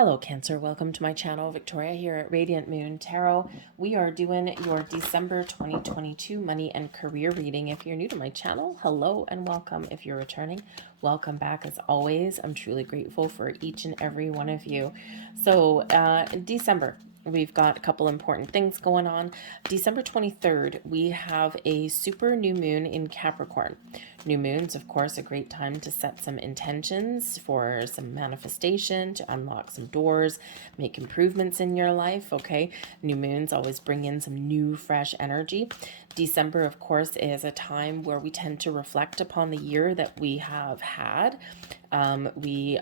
Hello Cancer, welcome to my channel. Victoria here at Radiant Moon Tarot. We are doing your December 2022 money and career reading. If you're new to my channel, hello and welcome. If you're returning, welcome back as always. I'm truly grateful for each and every one of you. So in December, we've got a couple important things going on. December 23rd, we have a super new moon in Capricorn. New moons, of course, a great time to set some intentions for some manifestation, to unlock some doors, make improvements in your life, okay? New moons always bring in some new, fresh energy. December, of course, is a time where we tend to reflect upon the year that we have had. We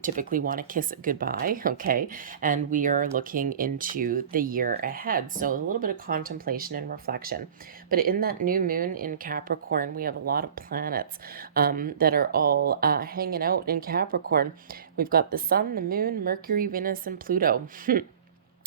typically want to kiss it goodbye, okay? And we are looking into the year ahead. So a little bit of contemplation and reflection. But in that new moon in Capricorn, we have a lot of planets that are all hanging out in Capricorn. We've got the sun, the moon, Mercury, Venus, and Pluto.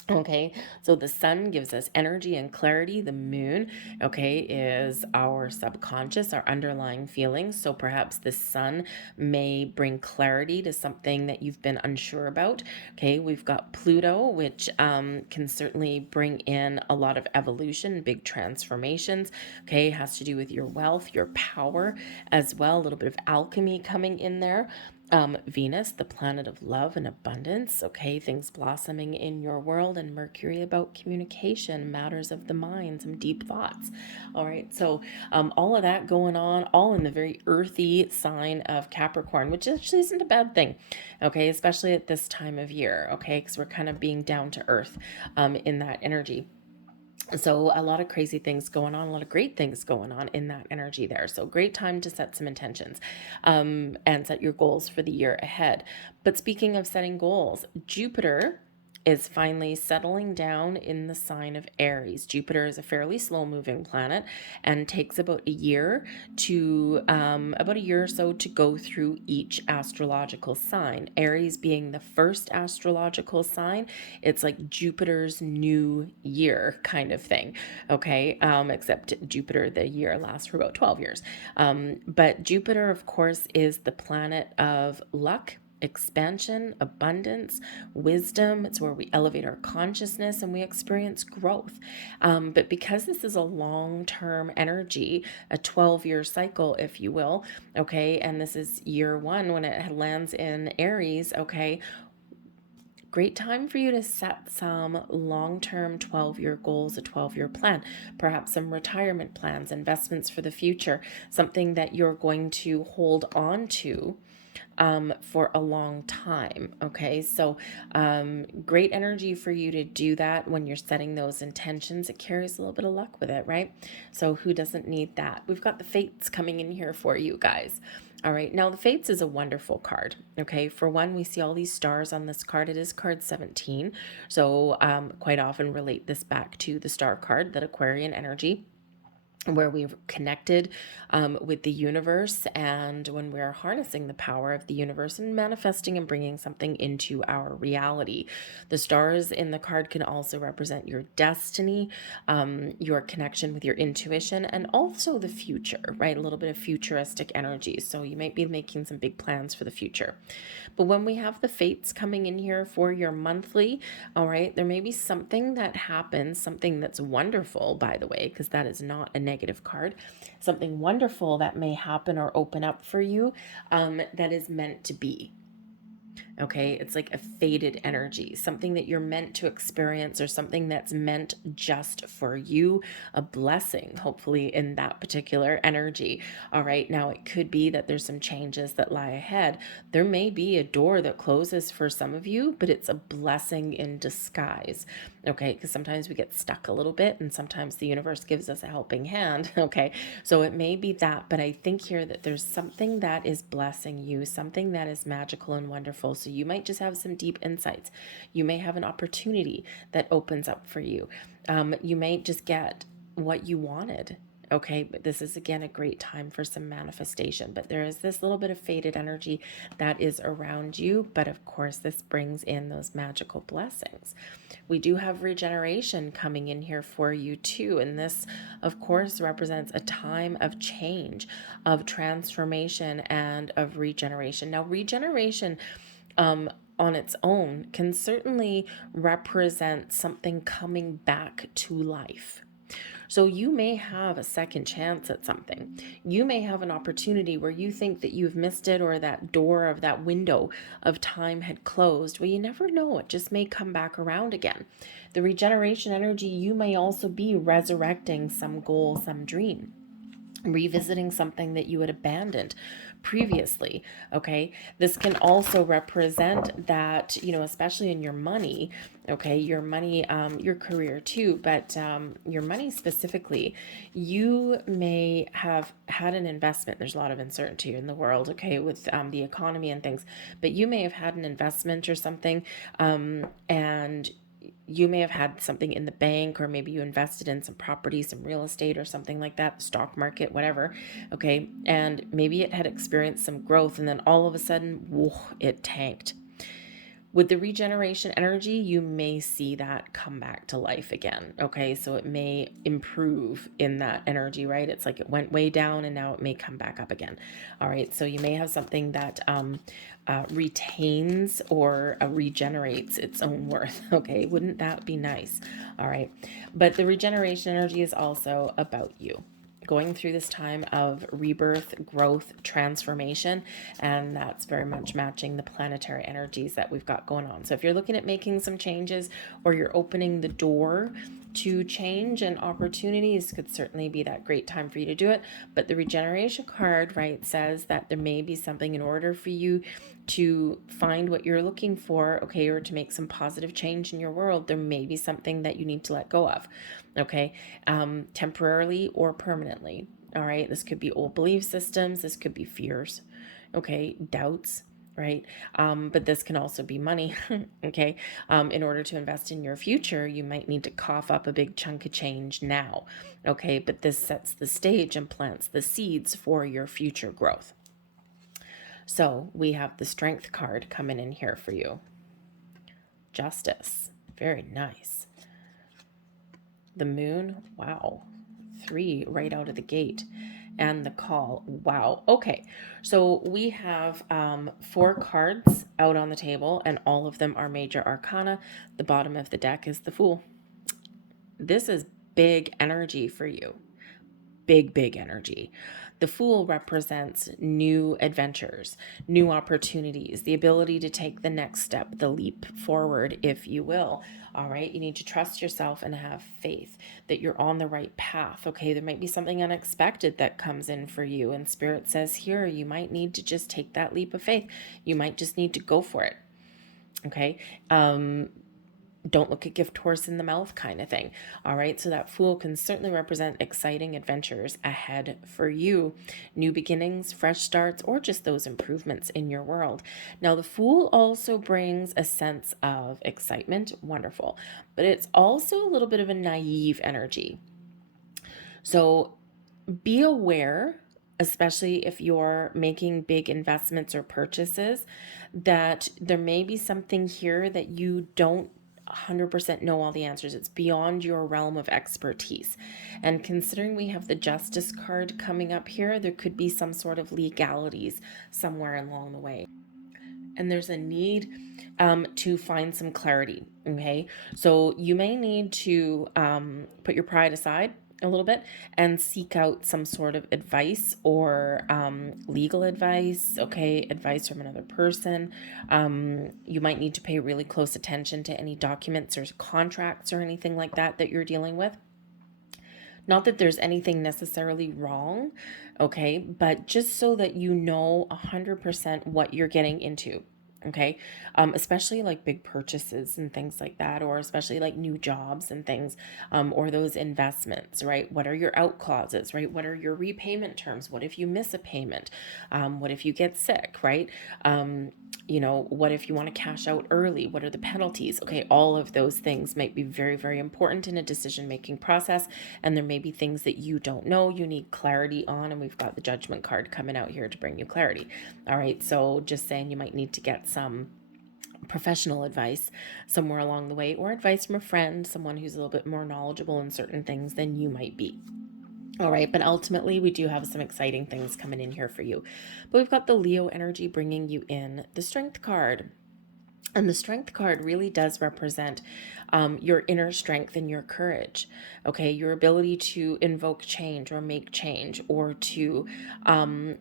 Okay, so the sun gives us energy and clarity. The moon, okay, is our subconscious, our underlying feelings. So perhaps the sun may bring clarity to something that you've been unsure about. Okay, we've got Pluto, which can certainly bring in a lot of evolution, big transformations. Okay, has to do with your wealth, your power as well. A little bit of alchemy coming in there. Venus, the planet of love and abundance, okay, things blossoming in your world, and Mercury about communication, matters of the mind, some deep thoughts. All right, so all of that going on, all in the very earthy sign of Capricorn, which actually isn't a bad thing, okay, especially at this time of year, okay, because we're kind of being down to earth in that energy. So a lot of crazy things going on, a lot of great things going on in that energy there. So great time to set some intentions and set your goals for the year ahead. But speaking of setting goals, Jupiter is finally settling down in the sign of Aries. Jupiter is a fairly slow moving planet and takes about a year or so to go through each astrological sign. Aries being the first astrological sign, it's like Jupiter's new year kind of thing. Okay. Except Jupiter, the year lasts for about 12 years. But Jupiter, of course, is the planet of luck, expansion, abundance, wisdom. It's where we elevate our consciousness and we experience growth. But because this is a long-term energy, a 12-year cycle, if you will, okay, and this is year one when it lands in Aries, okay, great time for you to set some long-term 12-year goals, a 12-year plan, perhaps some retirement plans, investments for the future, something that you're going to hold on to for a long time. Okay, so great energy for you to do that when you're setting those intentions. It carries a little bit of luck with it, right? So who doesn't need that? We've got the fates coming in here for you guys. All right, now the Fates is a wonderful card. Okay, for one, we see all these stars on this card. It is card 17. So quite often relate this back to the star card, that Aquarian energy, where we've connected with the universe, and when we're harnessing the power of the universe and manifesting and bringing something into our reality. The stars in the card can also represent your destiny, your connection with your intuition, and also the future, right? A little bit of futuristic energy. So you might be making some big plans for the future. But when we have the fates coming in here for your monthly, all right, there may be something that happens, something that's wonderful, by the way, because that is not a negative card, something wonderful that may happen or open up for you that is meant to be. Okay, it's like a faded energy, something that you're meant to experience, or something that's meant just for you, a blessing, hopefully, in that particular energy. All right, now it could be that there's some changes that lie ahead. There may be a door that closes for some of you, but it's a blessing in disguise. Okay, because sometimes we get stuck a little bit, and sometimes the universe gives us a helping hand. Okay, so it may be that, but I think here that there's something that is blessing you, something that is magical and wonderful. So you might just have some deep insights. You may have an opportunity that opens up for you. You may just get what you wanted. Okay, but this is again a great time for some manifestation. But there is this little bit of faded energy that is around you. But of course, this brings in those magical blessings. We do have regeneration coming in here for you too. And this, of course, represents a time of change, of transformation, and of regeneration. Now, regeneration on its own can certainly represent something coming back to life. So you may have a second chance at something. You may have an opportunity where you think that you've missed it, or that door of that window of time had closed. Well, you never know. It just may come back around again. The regeneration energy, you may also be resurrecting some goal, some dream, revisiting something that you had abandoned previously. Okay, this can also represent that, especially in your money. Okay, your money, your career too, but your money specifically, you may have had an investment. There's a lot of uncertainty in the world, okay, with the economy and things, but you may have had an investment or something, and you may have had something in the bank, or maybe you invested in some property, some real estate or something like that, the stock market, whatever. Okay. And maybe it had experienced some growth, and then all of a sudden, whoa, it tanked. With the regeneration energy, you may see that come back to life again. Okay, so it may improve in that energy, right? It's like it went way down and now it may come back up again. All right, so you may have something that retains or regenerates its own worth. Okay, wouldn't that be nice? All right, but the regeneration energy is also about you going through this time of rebirth, growth, transformation, and that's very much matching the planetary energies that we've got going on. So if you're looking at making some changes, or you're opening the door to change and opportunities, could certainly be that great time for you to do it. But the regeneration card, right, says that there may be something in order for you to find what you're looking for, okay, or to make some positive change in your world. There may be something that you need to let go of, okay, temporarily or permanently. All right, this could be old belief systems, this could be fears, okay, doubts, right? But this can also be money, okay? In order to invest in your future, you might need to cough up a big chunk of change now, okay? But this sets the stage and plants the seeds for your future growth. So we have the Strength card coming in here for you. Justice, very nice. The Moon, wow, 3 right out of the gate. And the Call, wow. Okay, so we have 4 cards out on the table, and all of them are major arcana. The bottom of the deck is the Fool. This is big energy for you. Big energy. The Fool represents new adventures, new opportunities, the ability to take the next step, the leap forward, if you will. All right, you need to trust yourself and have faith that you're on the right path. Okay, there might be something unexpected that comes in for you, and Spirit says here you might need to just take that leap of faith. You might just need to go for it. Okay, don't look a gift horse in the mouth kind of thing. All right, so that Fool can certainly represent exciting adventures ahead for you, new beginnings, fresh starts, or just those improvements in your world. Now, the Fool also brings a sense of excitement, wonderful, but it's also a little bit of a naive energy. So be aware, especially if you're making big investments or purchases, that there may be something here that you don't 100% know all the answers. It's beyond your realm of expertise. And considering we have the Justice card coming up here, there could be some sort of legalities somewhere along the way. And there's a need to find some clarity. Okay, so you may need to put your pride aside a little bit and seek out some sort of advice, or legal advice, okay, advice from another person. You might need to pay really close attention to any documents or contracts or anything like that that you're dealing with. Not that there's anything necessarily wrong, okay, but just so that you know 100% what you're getting into. Okay, especially like big purchases and things like that, or especially like new jobs and things, or those investments, right? What are your out clauses, right? What are your repayment terms? What if you miss a payment? What if you get sick, right? What if you want to cash out early? What are the penalties? Okay, all of those things might be very important in a decision-making process, and there may be things that you don't know, you need clarity on, and we've got the Judgment card coming out here to bring you clarity. All right, so just saying, you might need to get some professional advice somewhere along the way, or advice from a friend, someone who's a little bit more knowledgeable in certain things than you might be. All right, but ultimately we do have some exciting things coming in here for you. But we've got the Leo energy bringing you in the Strength card. And the strength card really does represent your inner strength and your courage, okay? Your ability to invoke change or make change, or to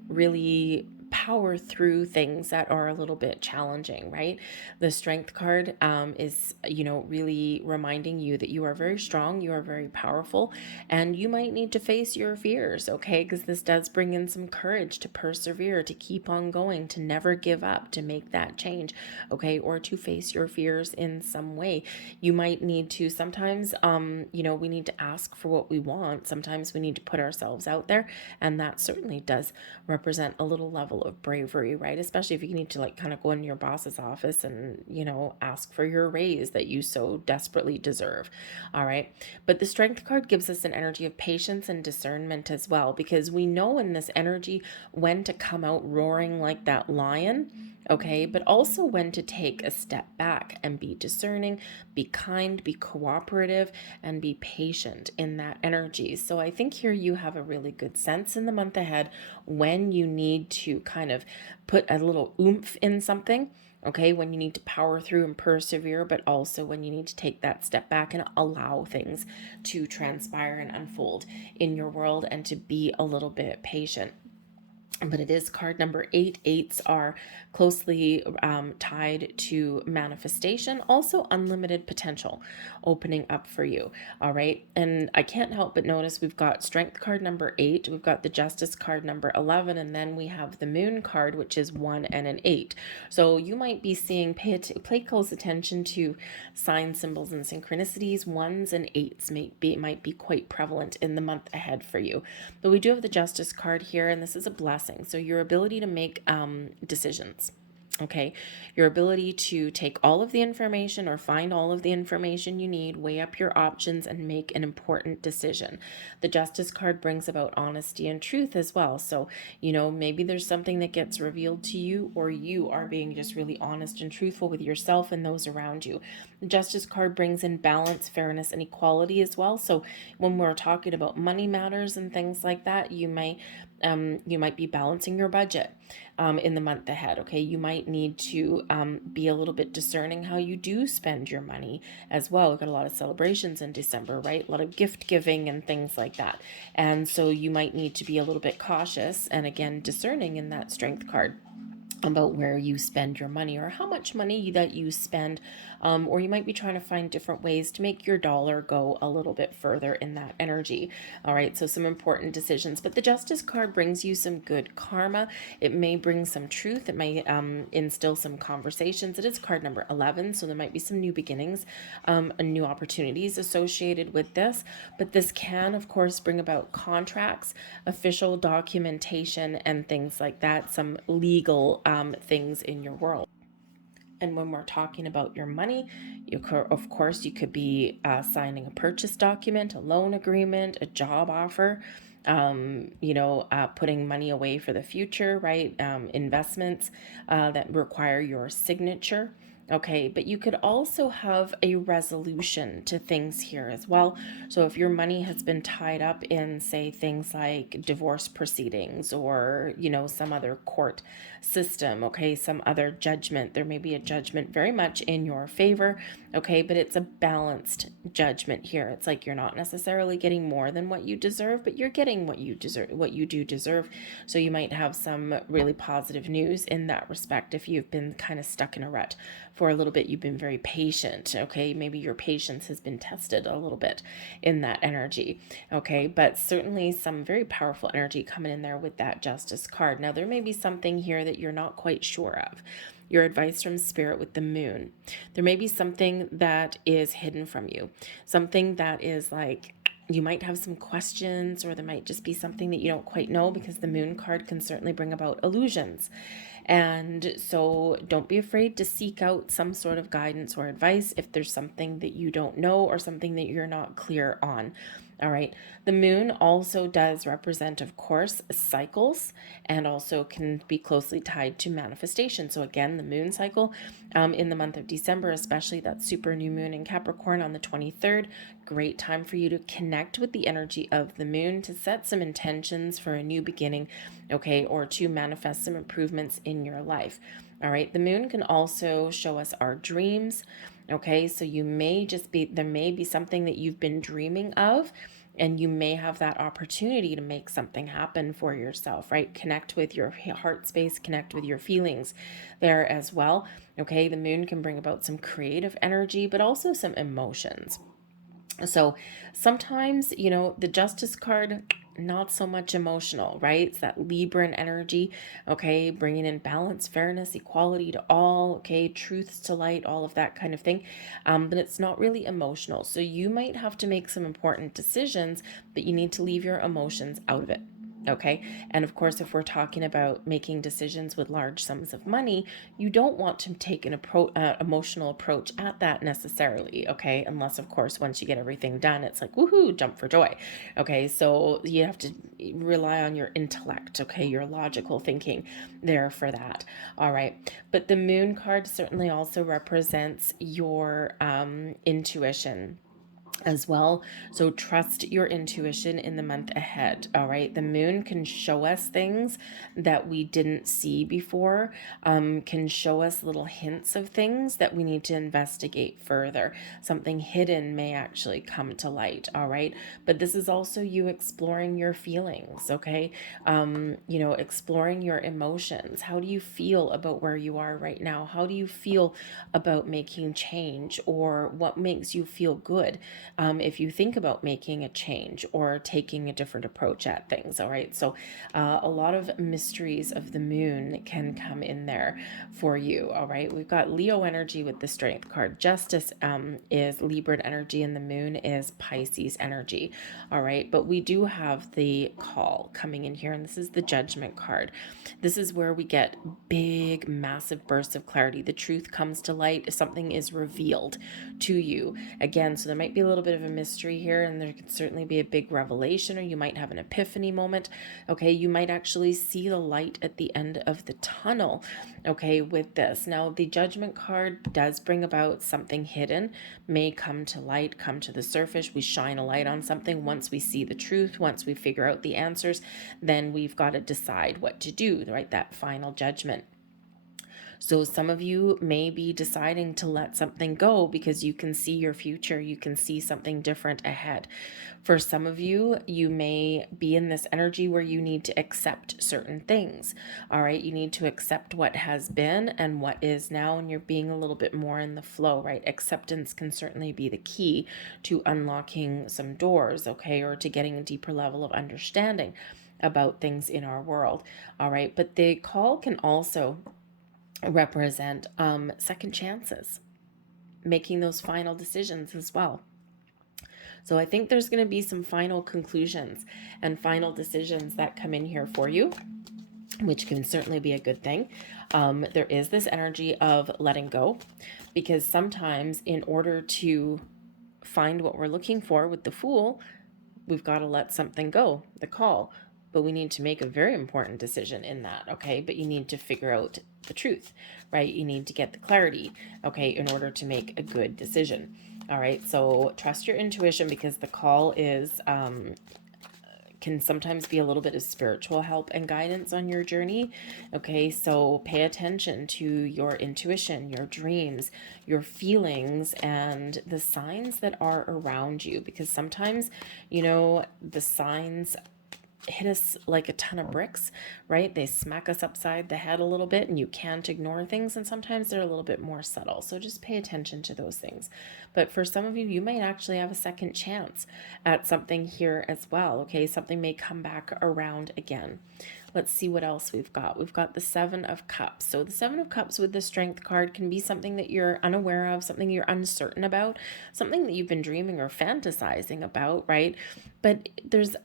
really power through things that are a little bit challenging, right? The strength card is, really reminding you that you are very strong, you are very powerful, and you might need to face your fears, okay? Because this does bring in some courage to persevere, to keep on going, to never give up, to make that change, okay? Or to face your fears in some way. You might need to sometimes, we need to ask for what we want. Sometimes we need to put ourselves out there, and that certainly does represent a little level of bravery, right? Especially if you need to like kind of go into your boss's office and, ask for your raise that you so desperately deserve. All right. But the strength card gives us an energy of patience and discernment as well, because we know in this energy when to come out roaring like that lion, okay, but also when to take a step back and be discerning, be kind, be cooperative, and be patient in that energy. So I think here you have a really good sense in the month ahead when you need to kind of put a little oomph in something, okay, when you need to power through and persevere, but also when you need to take that step back and allow things to transpire and unfold in your world, and to be a little bit patient. But it is card number 8. Eights are closely tied to manifestation, also unlimited potential opening up for you. All right. And I can't help but notice we've got strength card number 8, we've got the justice card number 11, and then we have the moon card, which is 1 and an 8. So you might be seeing, pay close attention to sign symbols and synchronicities. Ones and eights might be quite prevalent in the month ahead for you. But we do have the justice card here, and this is a blessing. So your ability to make decisions, okay, your ability to take all of the information or find all of the information you need, weigh up your options, and make an important decision. The justice card brings about honesty and truth as well. So, maybe there's something that gets revealed to you, or you are being just really honest and truthful with yourself and those around you. The justice card brings in balance, fairness, and equality as well. So when we're talking about money matters and things like that, you might be balancing your budget in the month ahead. Okay, you might need to be a little bit discerning how you do spend your money as well. We've got a lot of celebrations in December, right? A lot of gift giving and things like that. And so you might need to be a little bit cautious and, again, discerning in that strength card about where you spend your money, or how much money that you spend, or you might be trying to find different ways to make your dollar go a little bit further in that energy. All right, so some important decisions. But the justice card brings you some good karma. It may bring some truth. It may instill some conversations. It is card number 11, so there might be some new beginnings and new opportunities associated with this. But this can, of course, bring about contracts, official documentation, and things like that, some legal things in your world. And when we're talking about your money, of course, you could be signing a purchase document, a loan agreement, a job offer, putting money away for the future, right? Investments that require your signature. Okay, but you could also have a resolution to things here as well. So if your money has been tied up in, say, things like divorce proceedings, or, some other court system, okay, some other judgment, there may be a judgment very much in your favor, okay, but it's a balanced judgment here. It's like you're not necessarily getting more than what you deserve, but you're getting what you deserve, what you do deserve. So you might have some really positive news in that respect if you've been kind of stuck in a rut for a little bit. You've been very patient, okay? Maybe your patience has been tested a little bit in that energy, okay? But certainly some very powerful energy coming in there with that justice card. Now, there may be something here that you're not quite sure of. Your advice from spirit with the moon. There may be something that is hidden from you, something that is like, you might have some questions, or there might just be something that you don't quite know, because the moon card can certainly bring about illusions. And so don't be afraid to seek out some sort of guidance or advice if there's something that you don't know, or something that you're not clear on. All right. The moon also does represent, of course, cycles and also can be closely tied to manifestation. So, again, the moon cycle in the month of December, especially that super new moon in Capricorn on the 23rd, great time for you to connect with the energy of the moon to set some intentions for a new beginning, okay, or to manifest some improvements in your life. All right. The moon can also show us our dreams. Okay, so there may be something that you've been dreaming of, and you may have that opportunity to make something happen for yourself, right? Connect with your heart space, connect with your feelings there as well. Okay, the moon can bring about some creative energy, but also some emotions. So sometimes, the Justice card, not so much emotional, right? It's that Libran energy, okay? Bringing in balance, fairness, equality to all, okay? Truths to light, all of that kind of thing. But it's not really emotional. So you might have to make some important decisions, but you need to leave your emotions out of it. Okay. And of course, if we're talking about making decisions with large sums of money, you don't want to take an emotional approach at that necessarily. Okay. Unless, of course, once you get everything done, it's like, woohoo, jump for joy. Okay. So you have to rely on your intellect. Okay. Your logical thinking there for that. All right. But the moon card certainly also represents your intuition as well. So trust your intuition in the month ahead. All right. The moon can show us things that we didn't see before, can show us little hints of things that we need to investigate further. Something hidden may actually come to light. All right. But this is also you exploring your feelings. Okay. Exploring your emotions. How do you feel about where you are right now? How do you feel about making change, or what makes you feel good? If you think about making a change or taking a different approach at things. All right. So a lot of mysteries of the moon can come in there for you. All right. We've got Leo energy with the Strength card. Justice is Libra energy, and the moon is Pisces energy. All right. But we do have the call coming in here, and this is the Judgment card. This is where we get big, massive bursts of clarity. The truth comes to light. Something is revealed to you. Again, so there might be a little bit of a mystery here, and there could certainly be a big revelation, or you might have an epiphany moment. Okay, you might actually see the light at the end of the tunnel, okay, with this. Now, the Judgment card does bring about something hidden, may come to light, come to the surface. We shine a light on something. Once we see the truth, once we figure out the answers, then we've got to decide what to do, right? That final judgment. So some of you may be deciding to let something go because you can see your future. You can see something different ahead. For some of you, you may be in this energy where you need to accept certain things. All right. You need to accept what has been and what is now, and you're being a little bit more in the flow, right? Acceptance can certainly be the key to unlocking some doors, okay, or to getting a deeper level of understanding about things in our world. All right. But the call can also represent second chances, making those final decisions as well. So I think there's going to be some final conclusions and final decisions that come in here for you, which can certainly be a good thing. There is this energy of letting go, because sometimes in order to find what we're looking for with the Fool, we've got to let something go, the call. But we need to make a very important decision in that, okay? But you need to figure out the truth, right? You need to get the clarity, okay, in order to make a good decision. All right, so trust your intuition, because the call is can sometimes be a little bit of spiritual help and guidance on your journey. Okay, so pay attention to your intuition, your dreams, your feelings, and the signs that are around you, because sometimes, the signs hit us like a ton of bricks, right? They smack us upside the head a little bit, and you can't ignore things. And sometimes they're a little bit more subtle. So just pay attention to those things. But for some of you, you might actually have a second chance at something here as well. Okay, something may come back around again. Let's see what else we've got. We've got the Seven of Cups. So the Seven of Cups with the Strength card can be something that you're unaware of, something you're uncertain about, something that you've been dreaming or fantasizing about, right? But there's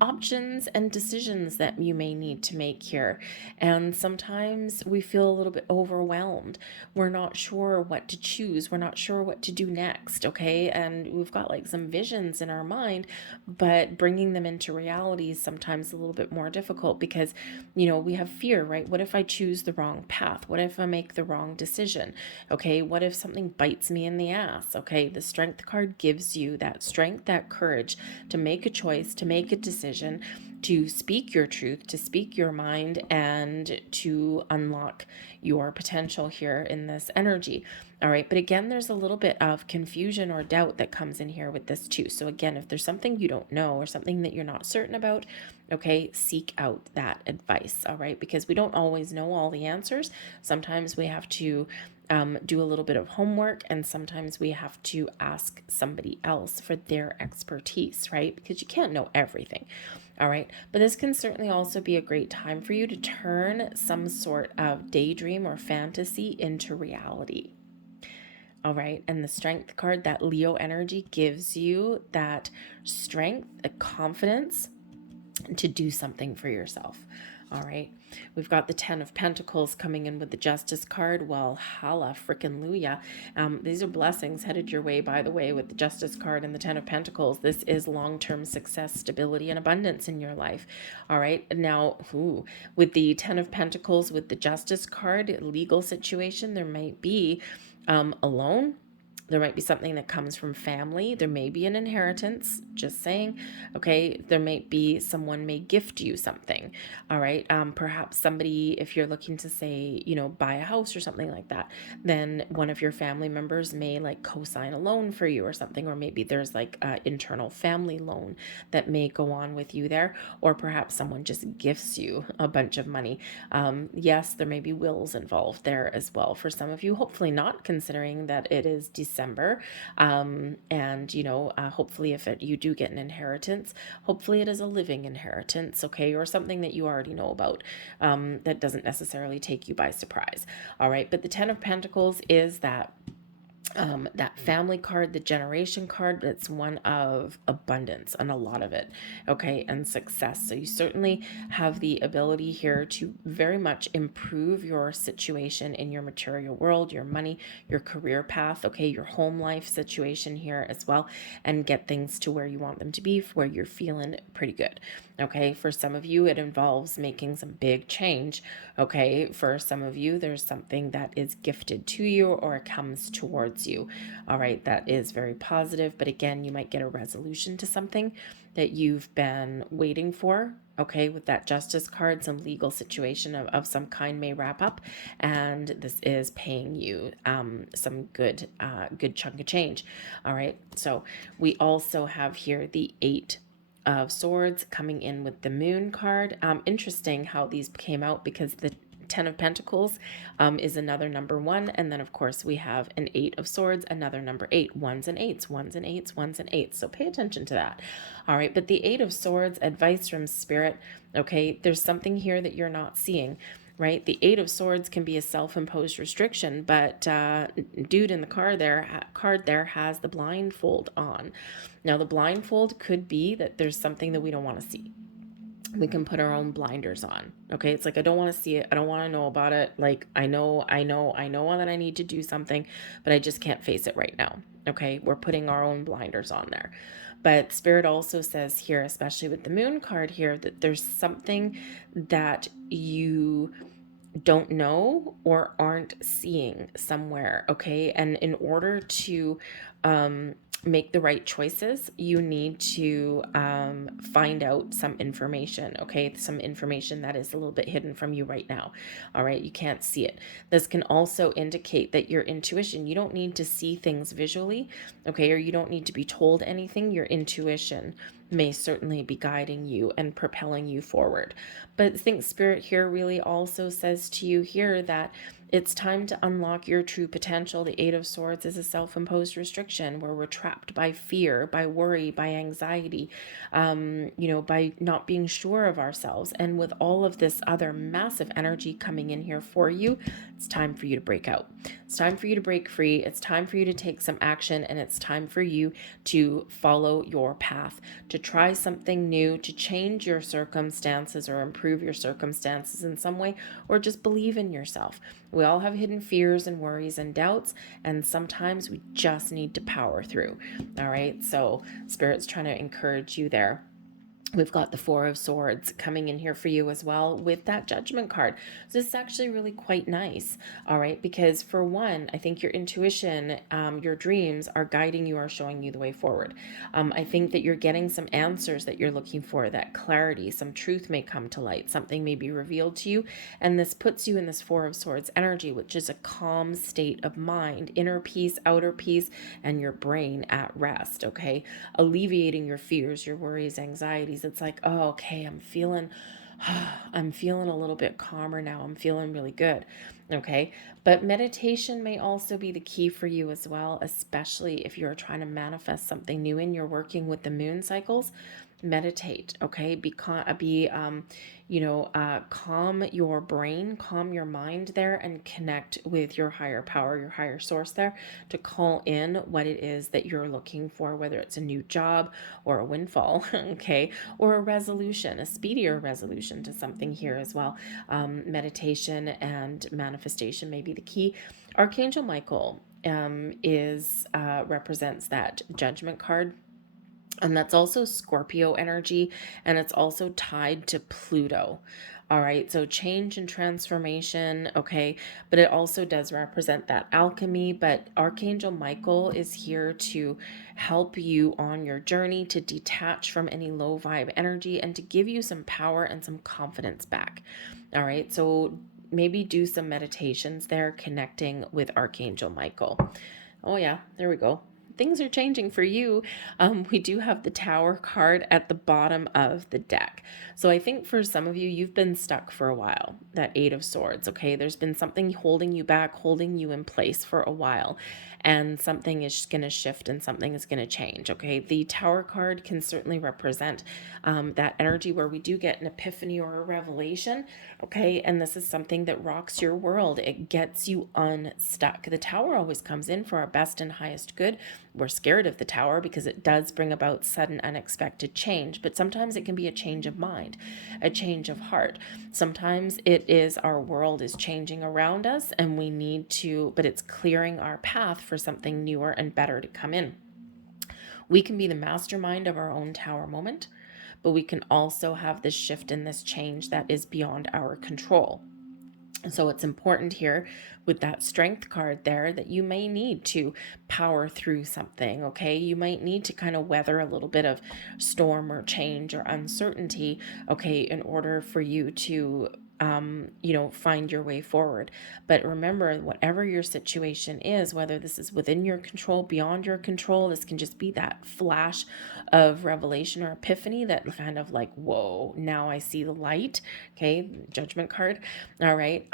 options and decisions that you may need to make here. And sometimes we feel a little bit overwhelmed. We're not sure what to choose. We're not sure what to do next, okay? And we've got like some visions in our mind, but bringing them into reality is sometimes a little bit more difficult because, we have fear, right? What if I choose the wrong path? What if I make the wrong decision? Okay, what if something bites me in the ass? Okay, the Strength card gives you that strength, that courage to make a choice, to make a decision, to speak your truth, to speak your mind, and to unlock your potential here in this energy. All right, but again, there's a little bit of confusion or doubt that comes in here with this too. So again, if there's something you don't know or something that you're not certain about, okay, seek out that advice. All right, because we don't always know all the answers. Sometimes we have to do a little bit of homework, and sometimes we have to ask somebody else for their expertise, right? Because you can't know everything. All right, but this can certainly also be a great time for you to turn some sort of daydream or fantasy into reality. All right, and the Strength card, that Leo energy, gives you that strength, a confidence to do something for yourself. All right, we've got the 10 of Pentacles coming in with the Justice card. Well, holla frickin' luya. These are blessings headed your way, by the way, with the Justice card and the 10 of Pentacles. This is long-term success, stability, and abundance in your life. All right, now, with the 10 of Pentacles, with the Justice card, legal situation, there might be a loan. There might be something that comes from family. There may be an inheritance, just saying. Okay, there might be someone may gift you something. All right, perhaps somebody, if you're looking to say, buy a house or something like that, then one of your family members may like co-sign a loan for you or something, or maybe there's like an internal family loan that may go on with you there, or perhaps someone just gifts you a bunch of money. Yes, there may be wills involved there as well for some of you. Hopefully not, considering that it is December. And hopefully if you do get an inheritance, hopefully it is a living inheritance, okay, or something that you already know about, that doesn't necessarily take you by surprise. All right, but the 10 of Pentacles is that family card, the generation card, but it's one of abundance and a lot of it, okay, and success. So you certainly have the ability here to very much improve your situation in your material world, your money, your career path, okay, your home life situation here as well, and get things to where you want them to be, where you're feeling pretty good. Okay, for some of you, it involves making some big change. Okay, for some of you, there's something that is gifted to you or comes towards you. All right, that is very positive. But again, you might get a resolution to something that you've been waiting for. Okay, with that Justice card, some legal situation of some kind may wrap up, and this is paying you some good chunk of change. All right, so we also have here the 8 of Swords coming in with the Moon card. Interesting how these came out, because the 10 of Pentacles is another number 1, and then of course we have an 8 of Swords, another number 8. Ones and eights, ones and eights, ones and eights. So pay attention to that. All right, but the 8 of Swords, advice from Spirit. Okay, there's something here that you're not seeing. Right, the 8 of Swords can be a self-imposed restriction, but dude in the card there has the blindfold on. Now the blindfold could be that there's something that we don't want to see. We can put our own blinders on. Okay, it's like, I don't want to see it, I don't want to know about it. Like, I know that I need to do something, but I just can't face it right now. Okay, we're putting our own blinders on there. But Spirit also says here, especially with the Moon card here, that there's something that you don't know or aren't seeing somewhere. Okay, and in order to make the right choices, you need to find out some information. Okay, some information that is a little bit hidden from you right now. All right, you can't see it. This can also indicate that your intuition, you don't need to see things visually, okay, or you don't need to be told anything. Your intuition may certainly be guiding you and propelling you forward. But I think Spirit here really also says to you here that it's time to unlock your true potential. The 8 of Swords is a self-imposed restriction where we're trapped by fear, by worry, by anxiety, by not being sure of ourselves. And with all of this other massive energy coming in here for you, it's time for you to break out. It's time for you to break free. It's time for you to take some action, and it's time for you to follow your path, to to try something new, to change your circumstances or improve your circumstances in some way, or just believe in yourself. We all have hidden fears and worries and doubts, and sometimes we just need to power through. All right, so Spirit's trying to encourage you there. We've got the Four of Swords coming in here for you as well with that Judgment card. So this is actually really quite nice, all right? Because for one, I think your intuition, your dreams are guiding you, are showing you the way forward. I think that you're getting some answers that you're looking for, that clarity, some truth may come to light, something may be revealed to you. And this puts you in this Four of Swords energy, which is a calm state of mind, inner peace, outer peace, and your brain at rest, okay? Alleviating your fears, your worries, anxieties. It's like, oh, okay, I'm feeling a little bit calmer now. I'm feeling really good. Okay. But meditation may also be the key for you as well, especially if you're trying to manifest something new and you're working with the moon cycles. Meditate. Okay. Calm your brain, calm your mind there, and connect with your higher power, your higher source there, to call in what it is that you're looking for, whether it's a new job or a windfall, okay, or a resolution, a speedier resolution to something here as well. Meditation and manifestation may be the key. Archangel Michael is represents that Judgment card, and that's also Scorpio energy, and it's also tied to Pluto. All right, so change and transformation, okay, but it also does represent that alchemy. But Archangel Michael is here to help you on your journey, to detach from any low vibe energy and to give you some power and some confidence back. All right, so maybe do some meditations there connecting with Archangel Michael. Oh, yeah, there we go. Things are changing for you. We do have the Tower card at the bottom of the deck. So I think for some of you, you've been stuck for a while, that Eight of Swords, okay? There's been something holding you back, holding you in place for a while, and something is going to shift and something is going to change, okay? The Tower card can certainly represent that energy where we do get an epiphany or a revelation, okay? And this is something that rocks your world. It gets you unstuck. The Tower always comes in for our best and highest good. We're scared of the Tower because it does bring about sudden, unexpected change, but sometimes it can be a change of mind, a change of heart. Sometimes it is our world is changing around us and we need to, but it's clearing our path for something newer and better to come in. We can be the mastermind of our own Tower moment, but we can also have this shift and this change that is beyond our control. So it's important here with that Strength card there that you may need to power through something, okay? You might need to kind of weather a little bit of storm or change or uncertainty, okay, in order for you to find your way forward. But remember, whatever your situation is, whether this is within your control, beyond your control, this can just be that flash of revelation or epiphany that kind of like, whoa, now I see the light. Okay, Judgment card. All right.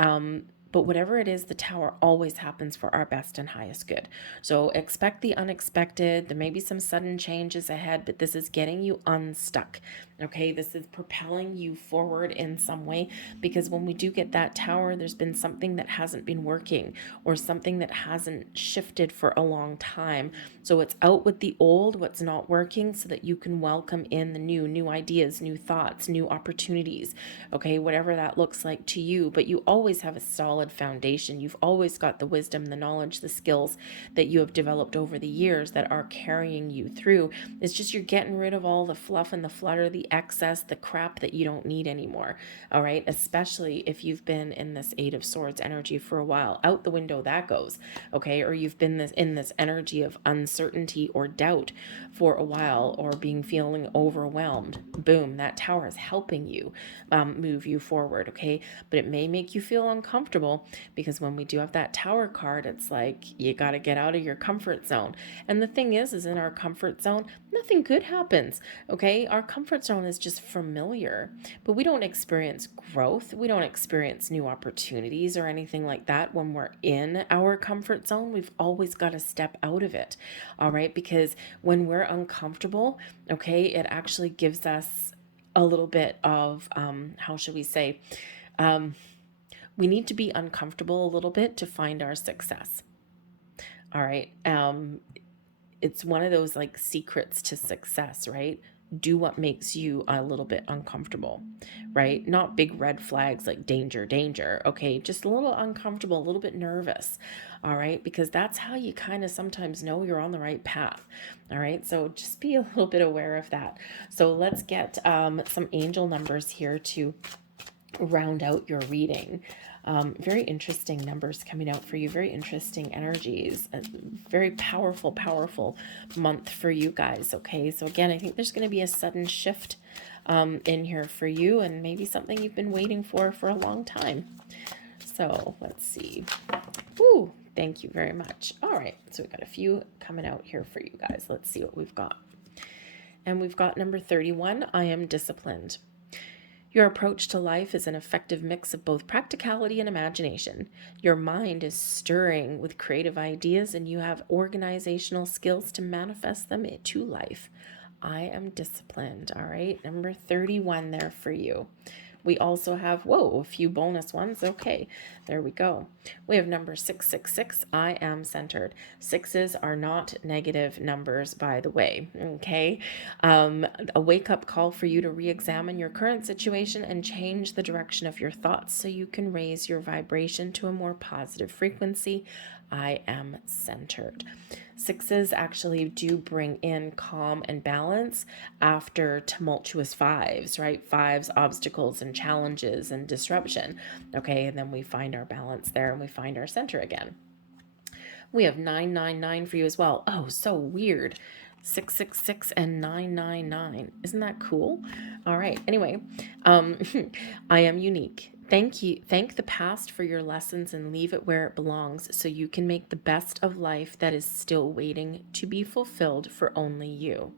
But whatever it is, the Tower always happens for our best and highest good. So expect the unexpected. There may be some sudden changes ahead, but this is getting you unstuck. Okay, this is propelling you forward in some way, because when we do get that Tower, there's been something that hasn't been working or something that hasn't shifted for a long time. So it's out with the old, what's not working, so that you can welcome in the new ideas, new thoughts, new opportunities. Okay, whatever that looks like to you, but you always have a solid foundation. You've always got the wisdom, the knowledge, the skills that you have developed over the years that are carrying you through. It's just you're getting rid of all the fluff and the flutter, the excess, the crap that you don't need anymore. All right, especially if you've been in this Eight of Swords energy for a while. Out the window that goes. Okay, or you've been in this energy of uncertainty or doubt for a while, or feeling overwhelmed. Boom, that Tower is helping you move you forward. Okay, but it may make you feel uncomfortable, because when we do have that Tower card, it's like you got to get out of your comfort zone. And the thing is in our comfort zone, nothing good happens. Okay, our comfort zone is just familiar, but we don't experience growth. We don't experience new opportunities or anything like that when we're in our comfort zone. We've always got to step out of it. All right, because when we're uncomfortable, okay, it actually gives us a little bit of how should we say, we need to be uncomfortable a little bit to find our success. All right, it's one of those like secrets to success, right? do what makes you a little bit uncomfortable, right? Not big red flags like danger, danger. Okay. Just a little uncomfortable, a little bit nervous. All right. Because that's how you kind of sometimes know you're on the right path. All right. So just be a little bit aware of that. So let's get some angel numbers here to round out your reading. Very interesting numbers coming out for you. Very interesting energies. A very powerful, powerful month for you guys. Okay. So again, I think there's going to be a sudden shift in here for you, and maybe something you've been waiting for a long time. So let's see. Woo, thank you very much. All right. So we've got a few coming out here for you guys. Let's see what we've got. And we've got number 31. I am disciplined. Your approach to life is an effective mix of both practicality and imagination. Your mind is stirring with creative ideas, and you have organizational skills to manifest them to life. I am disciplined. All right. Number 31 there for you. We also have, whoa, a few bonus ones. Okay, there we go. We have number 666. I am centered. Sixes are not negative numbers, by the way. Okay. A wake-up call for you to re-examine your current situation and change the direction of your thoughts so you can raise your vibration to a more positive frequency. I am centered. Sixes actually do bring in calm and balance after tumultuous fives, right? Fives, obstacles and challenges and disruption. Okay, and then we find our balance there and we find our center again. We have 999 for you as well. Oh, so weird. 666 and 999. Isn't that cool? All right. Anyway, I am unique. Thank the past for your lessons and leave it where it belongs so you can make the best of life that is still waiting to be fulfilled for only you.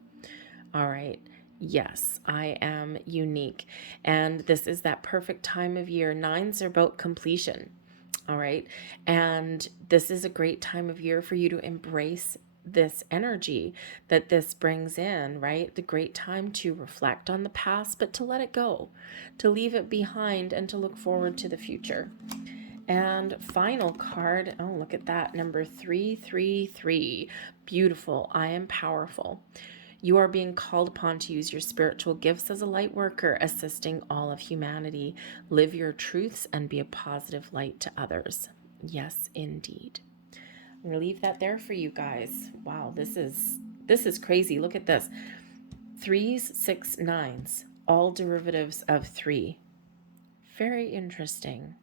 All right. Yes, I am unique. And this is that perfect time of year. Nines are about completion. All right. And this is a great time of year for you to embrace this energy that this brings in, right? The great time to reflect on the past, but to let it go, to leave it behind and to look forward to the future. And final card, oh, look at that, number 333. Beautiful. I am powerful. You are being called upon to use your spiritual gifts as a light worker, assisting all of humanity. Live your truths and be a positive light to others. Yes, indeed. I'm going to leave that there for you guys. Wow, this is crazy. Look at this. 3s, 6, 9s, all derivatives of 3. Very interesting.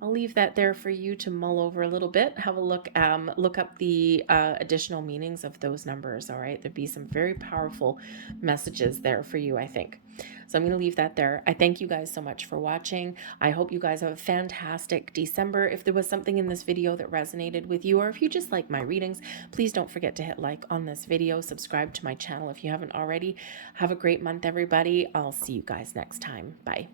I'll leave that there for you to mull over a little bit. Have a look up the additional meanings of those numbers, all right? There'd be some very powerful messages there for you, I think. So I'm going to leave that there. I thank you guys so much for watching. I hope you guys have a fantastic December. If there was something in this video that resonated with you, or if you just like my readings, please don't forget to hit like on this video. Subscribe to my channel if you haven't already. Have a great month, everybody. I'll see you guys next time. Bye.